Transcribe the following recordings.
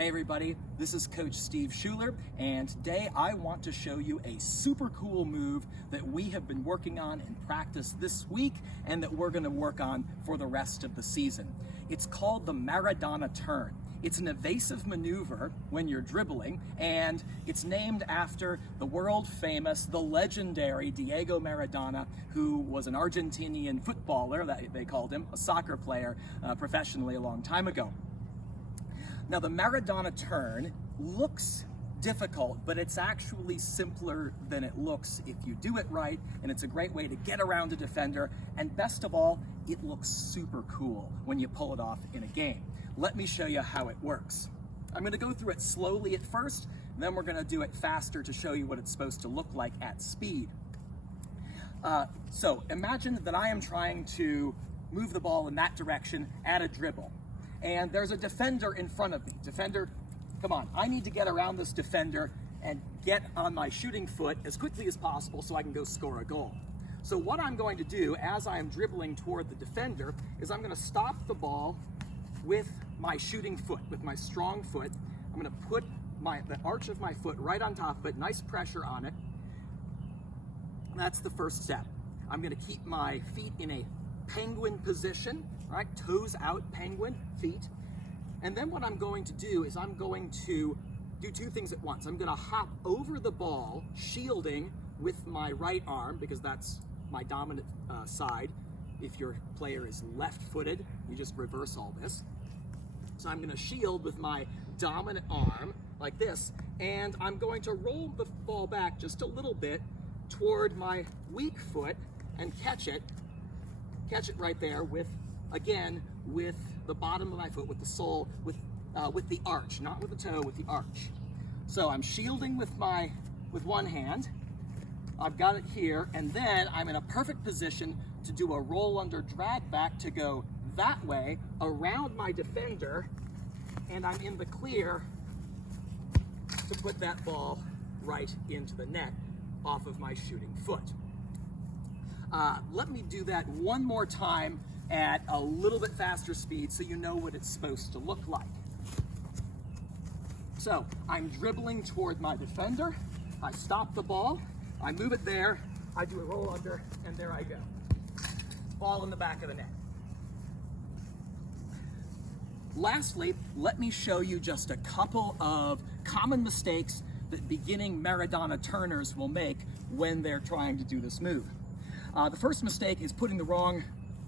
Hey everybody, this is Coach Steve Schuler, and today I want to show you a super cool move that we have been working on in practice this week and that we're going to work on for the rest of the season. It's called the Maradona turn. It's an evasive maneuver when you're dribbling, and it's named after the world famous, the legendary Diego Maradona, who was an Argentinian footballer, that they called him, a soccer player professionally a long time ago. Now, the Maradona turn looks difficult, but it's actually simpler than it looks if you do it right, and it's a great way to get around a defender, and best of all, it looks super cool when you pull it off in a game. Let me show you how it works. I'm going to go through it slowly at first, and then we're going to do it faster to show you what it's supposed to look like at speed. So imagine that I am trying to move the ball in that direction at a dribble. And there's a defender in front of me. Defender, come on. I need to get around this defender and get on my shooting foot as quickly as possible so I can go score a goal. So what I'm going to do as I'm dribbling toward the defender is I'm going to stop the ball with my shooting foot, with my strong foot. I'm going to put the arch of my foot right on top of it, nice pressure on it. That's the first step. I'm going to keep my feet in a penguin position, right? Toes out, penguin, feet. And then what I'm going to do is I'm going to do two things at once. I'm going to hop over the ball, shielding with my right arm, because that's my dominant side. If your player is left-footed, you just reverse all this. So I'm going to shield with my dominant arm, like this, and I'm going to roll the ball back just a little bit toward my weak foot and catch it right there with the bottom of my foot, with the sole, with the arch, not with the toe, with the arch. So I'm shielding with one hand. I've got it here, and then I'm in a perfect position to do a roll under drag back to go that way around my defender, and I'm in the clear to put that ball right into the net off of my shooting foot. Let me do that one more time at a little bit faster speed so you know what it's supposed to look like. So I'm dribbling toward my defender. I stop the ball. I move it there. I do a roll under, and there I go. Ball in the back of the net. Lastly, let me show you just a couple of common mistakes that beginning Maradona turners will make when they're trying to do this move. The first mistake is putting the wrong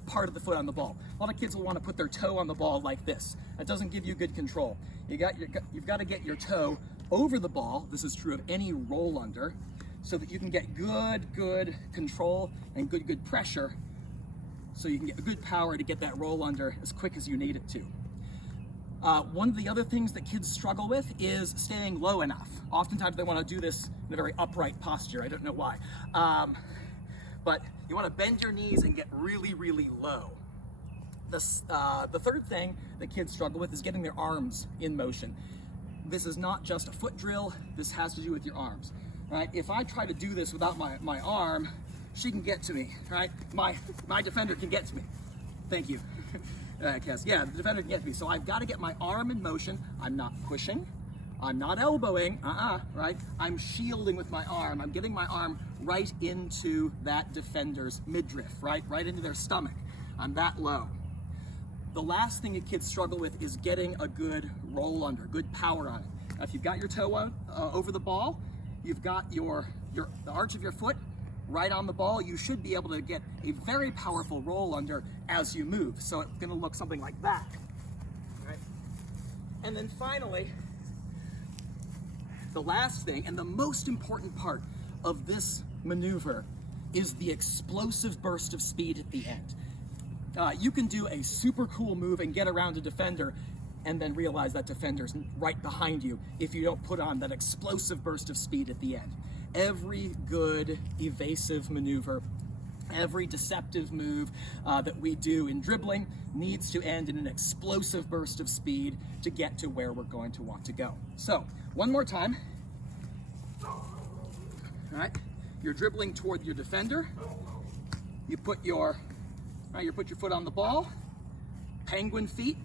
part of the foot on the ball. A lot of kids will want to put their toe on the ball like this. That doesn't give you good control. You've got to get your toe over the ball. This is true of any roll under, so that you can get good control and good pressure, so you can get good power to get that roll under as quick as you need it to. One of the other things that kids struggle with is staying low enough. Oftentimes they want to do this in a very upright posture. I don't know why. But you want to bend your knees and get really low. The third thing that kids struggle with is getting their arms in motion. This is not just a foot drill. This has to do with your arms. Right? If I try to do this without my arm, she can get to me. Right? My defender can get to me. Thank you. Yeah, the defender can get to me. So I've got to get my arm in motion. I'm not pushing. I'm not elbowing, right? I'm shielding with my arm. I'm getting my arm right into that defender's midriff, right into their stomach. I'm that low. The last thing that kids struggle with is getting a good roll under, good power on it. Now, if you've got your toe over the ball, you've got the arch of your foot right on the ball, you should be able to get a very powerful roll under as you move. So it's going to look something like that, right? And then finally, the last thing, and the most important part of this maneuver, is the explosive burst of speed at the end. You can do a super cool move and get around a defender and then realize that defender's right behind you if you don't put on that explosive burst of speed at the end. Every good evasive maneuver, every deceptive move that we do in dribbling needs to end in an explosive burst of speed to get to where we're going to want to go. So, one more time. All right, you're dribbling toward your defender. You put your foot on the ball, penguin feet,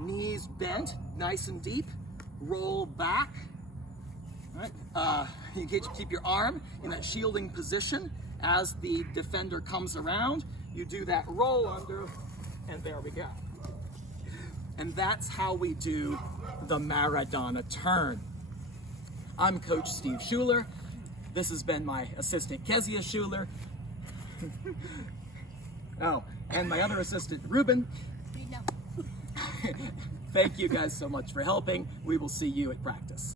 knees bent, nice and deep, roll back. Right? You get to keep your arm in that shielding position as the defender comes around. You do that roll under, and there we go. And that's how we do the Maradona turn. I'm Coach Steve Schuler. This has been my assistant, Kezia Schuler. Oh, and my other assistant, Ruben. Thank you guys so much for helping. We will see you at practice.